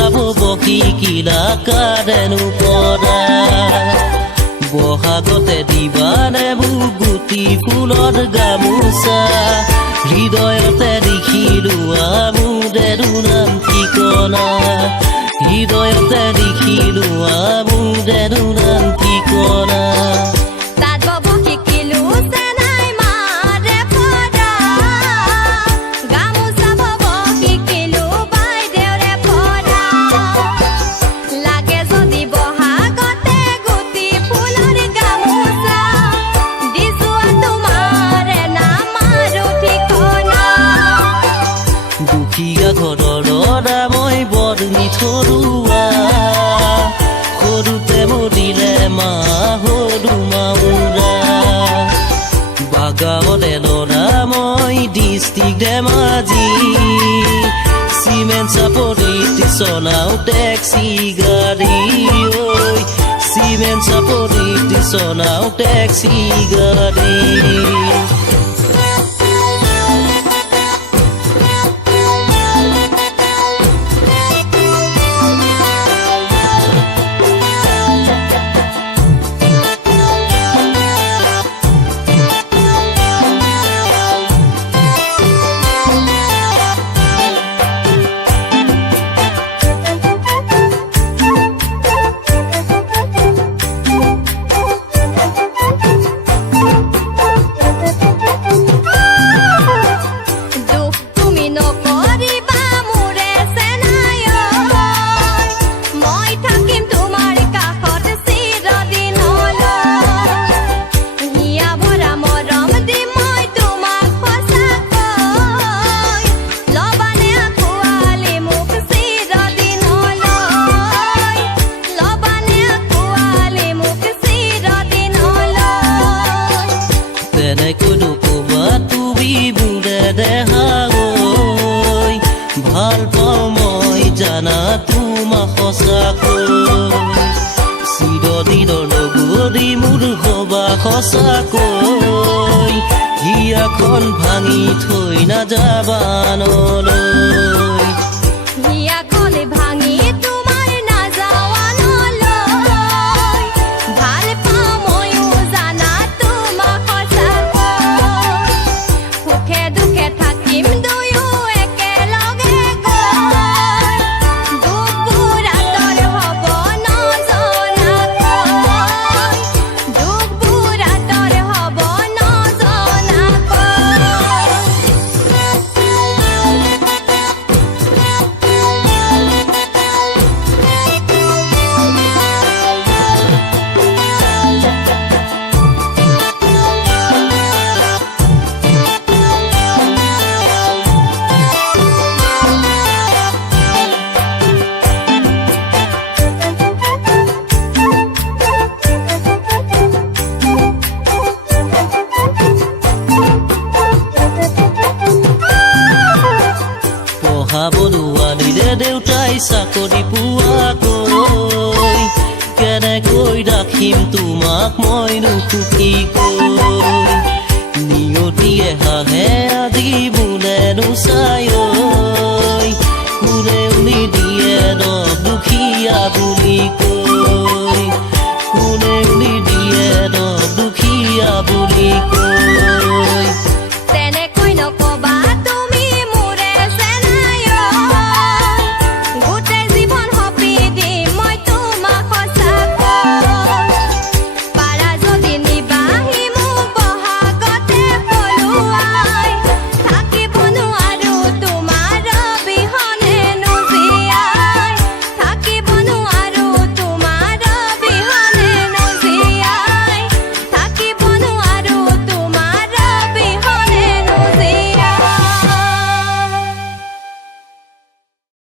চাব বহি কিলা কাৰেনো পৰা বহাগতে দিবানে মোক গুটি ফুলৰ গামোচা হৃদয়তে লিখিলো আমোদেৰো নাম ঠিকনা হৃদয়তে লিখিলো আমোদেৰো নাম ঠিকনা মই বৰ নিথৰুৱা সৰুতে মৰিলে মা সৰু মাউৰা বাগাৱলে ল'ৰা মই ডিষ্ট্ৰিক্ট ধেমাজি চিমেণ্ট চাপৰিত চলাওঁ টেক্সি গাড়ী ঐ চিমেণ্ট চাপৰিত চলাওঁ টেক্সি গাড়ী ভাল পাওঁ মই জানা তোমাক সঁচাকৈ চিৰদিনৰ লগৰী মোৰ হবা সঁচাকৈ হিয়াখন ভাঙি থৈ নাযাবা নলৈ হিয়াখন ভাঙি তোমাৰ নাযাৱা নলৈ ভাল পাওঁ ময়ো জানা তোমাক সঁচাকৈ সুখে দুখে থাকিম দুয়ো বৰুৱালীৰে দেউতাই চাকৰি পোৱাকৈ কেনেকৈ ৰাখিম তোমাক মইনো সুখীকৈ নিয়তিয়ে হাঁহে আজি বোলেনো চাই কোনে উলি দিয়ে ন দুখীয়া বুলি কৈ কোনে উলি দিয়ে ন দুখীয়া বুলি কৈ